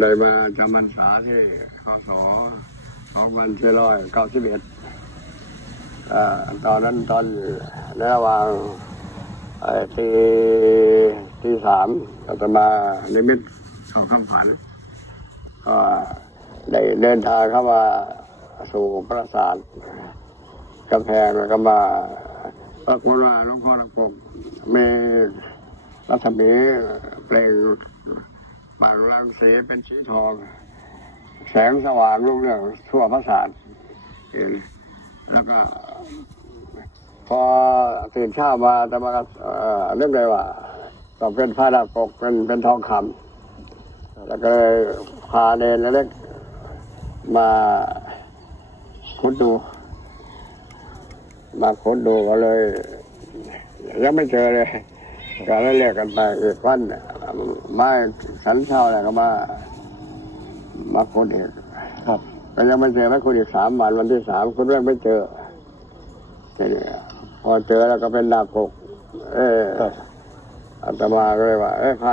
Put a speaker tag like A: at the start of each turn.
A: ได้มาจำพรรษาที่คศสองพันสี่ร้อยเก้าสิบเอ็ดตอนนั้นตอนในระหว่างเอ่อตีที่สามอาตมาในมิตเข้าคำฝันก็ได้เดินทางเข้ามาสู่ปราสาทกำแพงแล้วก็มาปรากฏว่าหลวงพ่อหลวงพ่อมีรัศมีเปลง บางรังสีเป็นสีทอง แสงสว่างรุ่งเรืองทั่วพระศาสตร์เห็นแล้วก็ พอตื่นเช้ามาแต่มาเอ่อเรื่องเลยว่าก็เป็นผ้าดาบปกเป็นเป็นทองคำแล้วก็เลยพาเนรเล็กมาค้นดู มาค้นดูก็เลย ยังไม่เจอเลย ก็เลยเรียกกันไปอีกวัน ไม้สันเช่าอะไรก็มามาค้นอีก
B: ครับ
A: ก็ยังไม่เจอไม่ค้นอีกสามวันวันที่สามคนแรกไม่เจอทีนี้พอเจอแล้วก็เป็นดาบกกเออ
B: ครับ
A: อาตมาก็เลยว่าเอ้ยพา